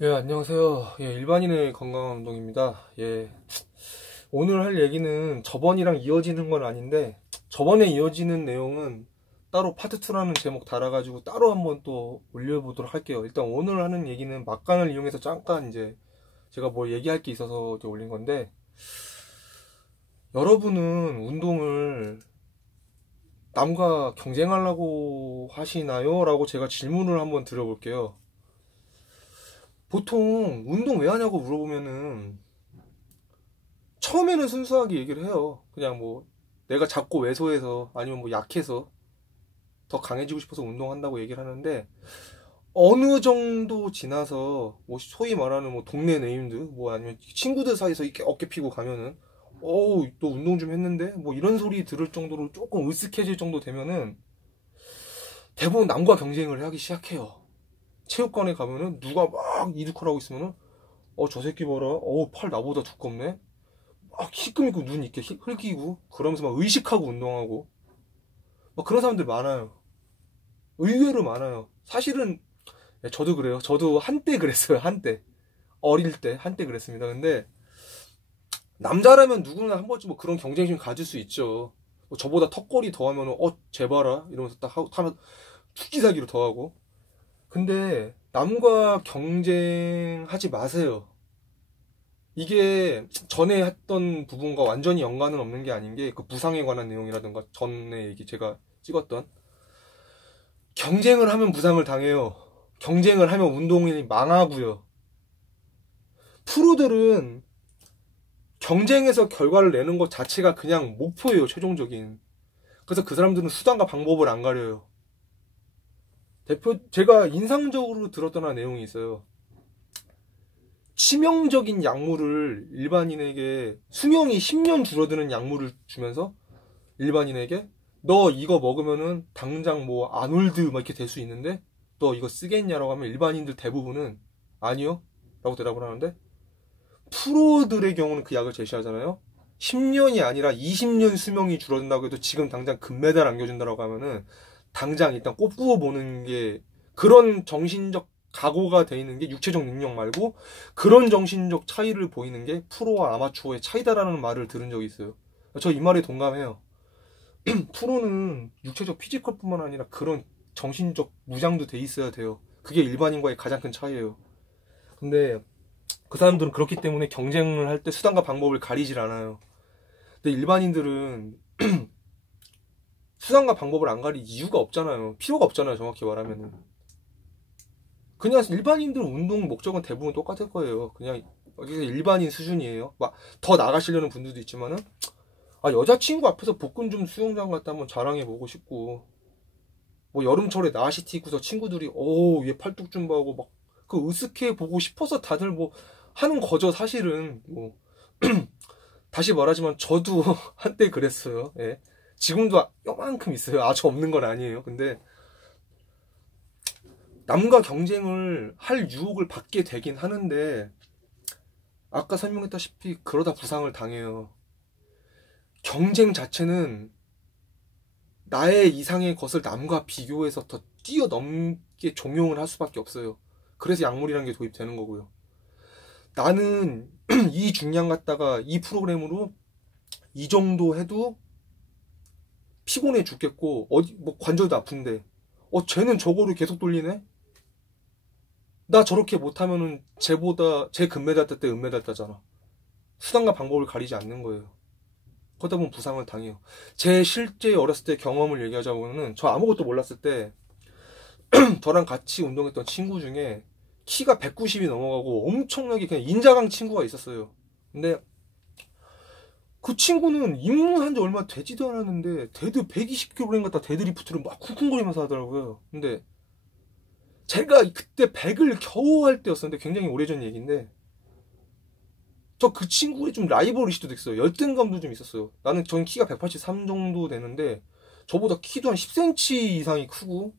예, 안녕하세요. 예, 일반인의 건강한 운동입니다. 예, 오늘 할 얘기는 저번이랑 이어지는 건 아닌데, 저번에 이어지는 내용은 따로 파트 2라는 제목 달아가지고 따로 한번 또 올려보도록 할게요. 일단 오늘 하는 얘기는 막간을 이용해서 잠깐 이제 제가 뭘 얘기할 게 있어서 이제 올린 건데, 여러분은 운동을 남과 경쟁하려고 하시나요? 라고 제가 질문을 한번 드려볼게요. 보통 운동 왜 하냐고 물어보면은 처음에는 순수하게 얘기를 해요. 그냥 뭐 내가 작고 왜소해서 아니면 뭐 약해서 더 강해지고 싶어서 운동한다고 얘기를 하는데, 어느 정도 지나서 뭐 소위 말하는 뭐 동네 네임드 뭐 아니면 친구들 사이에서 이렇게 어깨 피고 가면은 어우 또 운동 좀 했는데 뭐 이런 소리 들을 정도로 조금 으쓱해질 정도 되면은 대부분 남과 경쟁을 하기 시작해요. 체육관에 가면은 누가 막 이두컬 하고 있으면은 저 새끼 봐라, 팔 나보다 두껍네, 막 시끄럽고 눈 이렇게 흘기고 그러면서 막 의식하고 운동하고 막 그런 사람들 많아요. 의외로 많아요. 사실은 저도 그래요. 저도 한때 그랬어요. 한때 어릴 때 한때 그랬습니다. 근데 남자라면 누구나 한 번쯤 뭐 그런 경쟁심 가질 수 있죠. 뭐 저보다 턱걸이 더하면 쟤 봐라 이러면서 딱 하고 타면 투기사기로 더하고. 근데 남과 경쟁하지 마세요. 이게 전에 했던 부분과 완전히 연관은 없는 게 아닌 게, 그 부상에 관한 내용이라든가 전에 얘기 제가 찍었던, 경쟁을 하면 부상을 당해요. 경쟁을 하면 운동이 망하고요. 프로들은 경쟁에서 결과를 내는 것 자체가 그냥 목표예요, 최종적인. 그래서 그 사람들은 수단과 방법을 안 가려요. 제가 인상적으로 들었던 하나 내용이 있어요. 치명적인 약물을 일반인에게, 수명이 10년 줄어드는 약물을 주면서 일반인에게 너 이거 먹으면은 당장 뭐 아놀드 막 이렇게 될 수 있는데 너 이거 쓰겠냐라고 하면 일반인들 대부분은 아니요 라고 대답을 하는데, 프로들의 경우는 그 약을 제시하잖아요. 10년이 아니라 20년 수명이 줄어든다고 해도 지금 당장 금메달 안겨준다라고 하면은 당장 일단 꼽구어 보는 게, 그런 정신적 각오가 돼 있는 게 육체적 능력 말고 그런 정신적 차이를 보이는 게 프로와 아마추어의 차이다라는 말을 들은 적이 있어요. 저 이 말에 동감해요. 프로는 육체적 피지컬뿐만 아니라 그런 정신적 무장도 돼 있어야 돼요. 그게 일반인과의 가장 큰 차이예요. 근데 그 사람들은 그렇기 때문에 경쟁을 할 때 수단과 방법을 가리질 않아요. 근데 일반인들은 수단과 방법을 안 가릴 이유가 없잖아요. 필요가 없잖아요, 정확히 말하면은. 그냥 일반인들 운동 목적은 대부분 똑같을 거예요. 그냥 여기서 일반인 수준이에요. 막 더 나가시려는 분들도 있지만은, 여자친구 앞에서 복근 좀 수영장 갔다 한번 자랑해보고 싶고, 뭐 여름철에 나시티 입고서 친구들이 얘 팔뚝 좀 봐고 막 그 으쓱해 보고 싶어서 다들 뭐 하는 거죠. 사실은 뭐 다시 말하지만 저도 한때 그랬어요. 예. 지금도 요만큼 있어요. 아주 없는 건 아니에요. 근데 남과 경쟁을 할 유혹을 받게 되긴 하는데, 아까 설명했다시피 그러다 부상을 당해요. 경쟁 자체는 나의 이상의 것을 남과 비교해서 더 뛰어넘게 종용을 할 수밖에 없어요. 그래서 약물이라는 게 도입되는 거고요. 나는 이 중량 갖다가 이 프로그램으로 이 정도 해도 피곤해 죽겠고 어디 뭐 관절도 아픈데 쟤는 저거를 계속 돌리네? 나 저렇게 못하면은 쟤보다 쟤 금메달 땄 때 은메달 따잖아. 수단과 방법을 가리지 않는 거예요. 그러다 보면 부상을 당해요. 제 실제 어렸을 때 경험을 얘기하자면은, 저 아무것도 몰랐을 때 저랑 같이 운동했던 친구 중에 키가 190이 넘어가고 엄청나게 그냥 인자강 친구가 있었어요. 근데 그 친구는 입문한 지 얼마 되지도 않았는데 데드 120kg 갖다 데드리프트를 막 쿵쿵거리면서 하더라고요. 근데 제가 그때 100을 겨우 할 때였었는데, 굉장히 오래전 얘기인데, 저 그 친구의 좀 라이벌 의식도 있어요. 열등감도 좀 있었어요. 전 키가 183 정도 되는데 저보다 키도 한 10cm 이상이 크고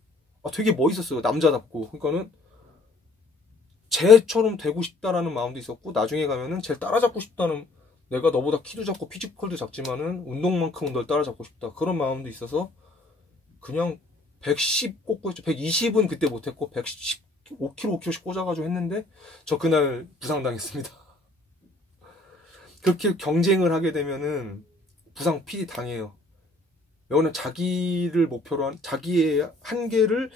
되게 멋있었어요. 남자답고. 그러니까는 쟤처럼 되고 싶다라는 마음도 있었고, 나중에 가면은 쟤 따라잡고 싶다는, 내가 너보다 키도 작고 피지컬도 작지만은 운동만큼은 널 따라잡고 싶다, 그런 마음도 있어서 그냥 110 꽂고 했죠. 120은 그때 못했고 110 5kg, 5kg씩 꽂아가지고 했는데 저 그날 부상당했습니다. 그렇게 경쟁을 하게 되면은 부상 필히 당해요. 이거는 자기를 목표로 한 자기의 한계를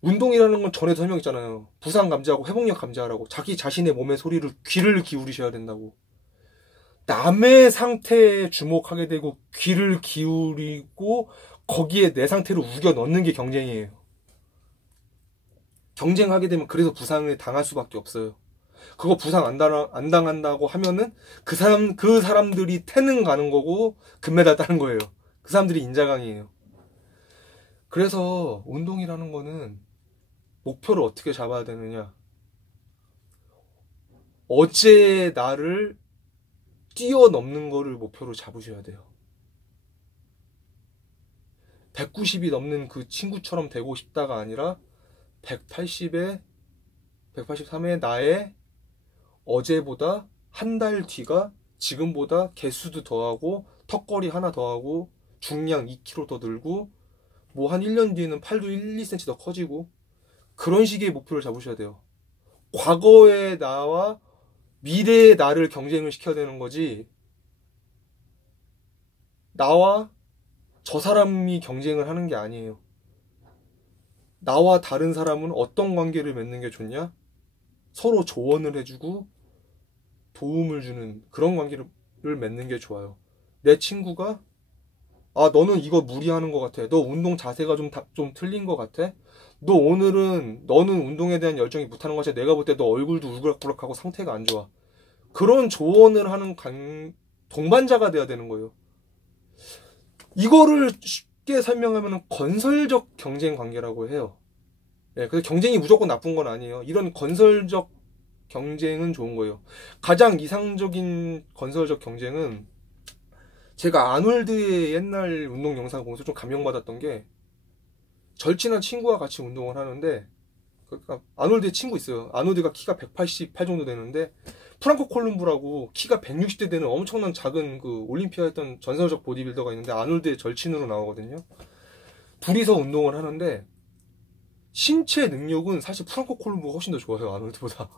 운동이라는 건 전에도 설명했잖아요. 부상 감지하고 회복력 감지하라고. 자기 자신의 몸의 소리를 귀를 기울이셔야 된다고. 남의 상태에 주목하게 되고 귀를 기울이고 거기에 내 상태를 우겨 넣는 게 경쟁이에요. 경쟁하게 되면 그래서 부상을 당할 수밖에 없어요. 그거 부상 안 당한다고 하면은 그 사람들이 태능 가는 거고 금메달 따는 거예요. 그 사람들이 인자강이에요. 그래서 운동이라는 거는 목표를 어떻게 잡아야 되느냐. 어제 나를 뛰어넘는 거를 목표로 잡으셔야 돼요. 190이 넘는 그 친구처럼 되고 싶다가 아니라 180에 183에 나의 어제보다 한 달 뒤가 지금보다 개수도 더하고 턱걸이 하나 더하고 중량 2kg 더 늘고 뭐 한 1년 뒤에는 팔도 1, 2cm 더 커지고 그런 식의 목표를 잡으셔야 돼요. 과거의 나와 미래의 나를 경쟁을 시켜야 되는 거지 나와 저 사람이 경쟁을 하는 게 아니에요. 나와 다른 사람은 어떤 관계를 맺는 게 좋냐? 서로 조언을 해주고 도움을 주는 그런 관계를 맺는 게 좋아요. 내 친구가 너는 이거 무리하는 것 같아. 너 운동 자세가 좀 틀린 것 같아. 너는 운동에 대한 열정이 못하는 것 같아. 내가 볼 때 너 얼굴도 울그락불락하고 상태가 안 좋아. 그런 조언을 하는 동반자가 돼야 되는 거예요. 이거를 쉽게 설명하면 건설적 경쟁 관계라고 해요. 예, 그래서 경쟁이 무조건 나쁜 건 아니에요. 이런 건설적 경쟁은 좋은 거예요. 가장 이상적인 건설적 경쟁은 제가 아놀드의 옛날 운동 영상 보면서 좀 감명받았던 게 절친한 친구와 같이 운동을 하는데 그러니까 아놀드의 친구 있어요. 아놀드가 키가 188 정도 되는데 프랑코 콜룸부라고 키가 160대 되는 엄청난 작은 그 올림피아 했던 전설적 보디빌더가 있는데 아놀드의 절친으로 나오거든요. 둘이서 운동을 하는데 신체 능력은 사실 프랑코 콜룸부가 훨씬 더 좋아요. 아놀드보다.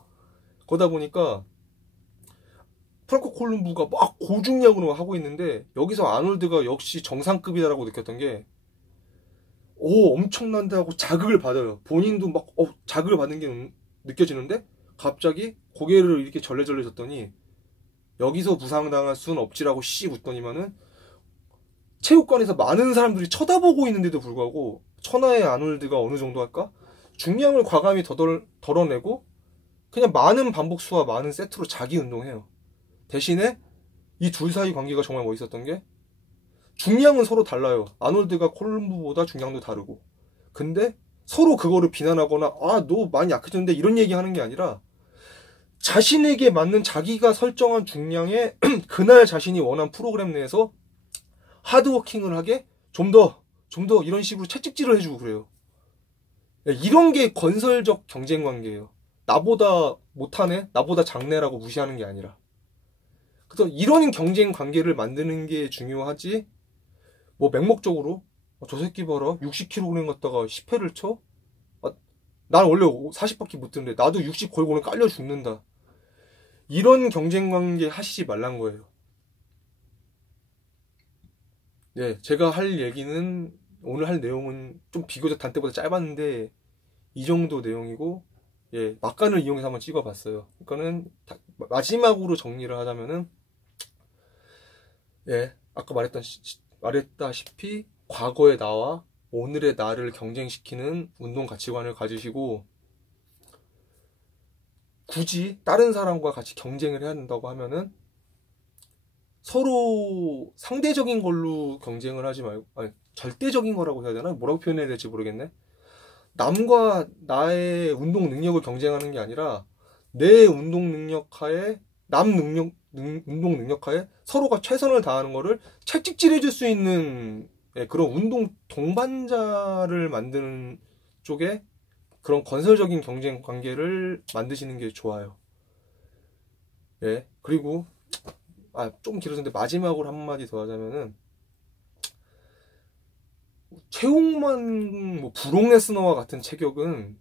그러다 보니까 프랑코 콜룸부가 막 고중량으로 하고 있는데 여기서 아놀드가 역시 정상급이다라고 느꼈던 게 엄청난데 하고 자극을 받아요. 본인도 막 자극을 받는 게 느껴지는데 갑자기 고개를 이렇게 절레절레 졌더니 여기서 부상당할 수는 없지라고 씩 웃더니만은 체육관에서 많은 사람들이 쳐다보고 있는데도 불구하고 천하의 아놀드가 어느 정도 할까? 중량을 과감히 덜어내고 그냥 많은 반복수와 많은 세트로 자기 운동해요. 대신에 이 둘 사이 관계가 정말 멋있었던 게 중량은 서로 달라요. 아놀드가 콜룸부보다 중량도 다르고. 근데 서로 그거를 비난하거나 너 많이 약해졌는데 이런 얘기하는 게 아니라 자신에게 맞는 자기가 설정한 중량에 그날 자신이 원한 프로그램 내에서 하드워킹을 하게 좀 더 이런 식으로 채찍질을 해주고 그래요. 이런 게 건설적 경쟁 관계예요. 나보다 못하네? 나보다 작네라고 무시하는 게 아니라. 그래서 이런 경쟁 관계를 만드는 게 중요하지 뭐 맹목적으로 저 새끼 봐라 60kg 갖다가 10회를 쳐? 난 원래 40밖에 못 드는데 나도 60 걸고는 깔려 죽는다. 이런 경쟁 관계 하시지 말란 거예요. 네, 제가 할 얘기는 오늘 할 내용은 좀 비교적 단때보다 짧았는데 이 정도 내용이고 막간을 이용해서 한번 찍어봤어요. 그러니까는 마지막으로 정리를 하자면은 아까 말했다시피 과거의 나와 오늘의 나를 경쟁시키는 운동 가치관을 가지시고 굳이 다른 사람과 같이 경쟁을 해야 된다고 하면은 서로 상대적인 걸로 경쟁을 하지 말고 절대적인 거라고 해야 되나? 뭐라고 표현해야 될지 모르겠네. 남과 나의 운동 능력을 경쟁하는 게 아니라 내 운동 능력 하에 운동 능력 하에 서로가 최선을 다하는 거를 채찍질해 줄 수 있는 그런 운동 동반자를 만드는 쪽에 그런 건설적인 경쟁 관계를 만드시는 게 좋아요. 그리고 좀 길어졌는데 마지막으로 한마디 더 하자면은 최홍만 브록 레스너와 같은 체격은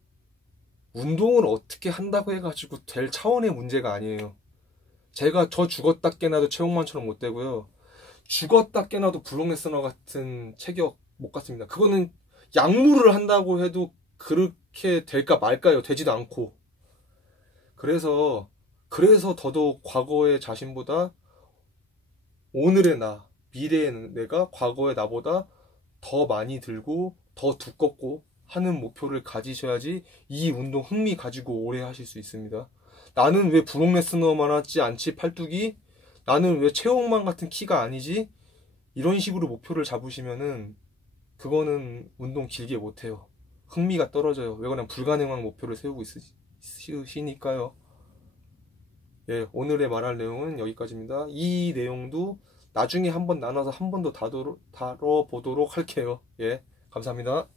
운동을 어떻게 한다고 해가지고 될 차원의 문제가 아니에요. 제가 저 죽었다 깨나도 최홍만처럼 못 되고요. 죽었다 깨나도 브록 레스너 같은 체격 못 갖습니다. 그거는 약물을 한다고 해도 그렇게 될까 말까요? 되지도 않고. 그래서 더더욱 과거의 자신보다 오늘의 나, 미래의 내가 과거의 나보다 더 많이 들고 더 두껍고 하는 목표를 가지셔야지 이 운동 흥미 가지고 오래 하실 수 있습니다. 나는 왜 브록 레스너만 하지 않지 팔뚝이? 나는 왜 최홍만 같은 키가 아니지? 이런 식으로 목표를 잡으시면은 그거는 운동 길게 못해요. 흥미가 떨어져요. 왜 그냥 불가능한 목표를 세우고 있으시니까요. 예, 오늘의 말할 내용은 여기까지입니다. 이 내용도 나중에 한번 나눠서 한 번 더 다뤄보도록 할게요. 예, 감사합니다.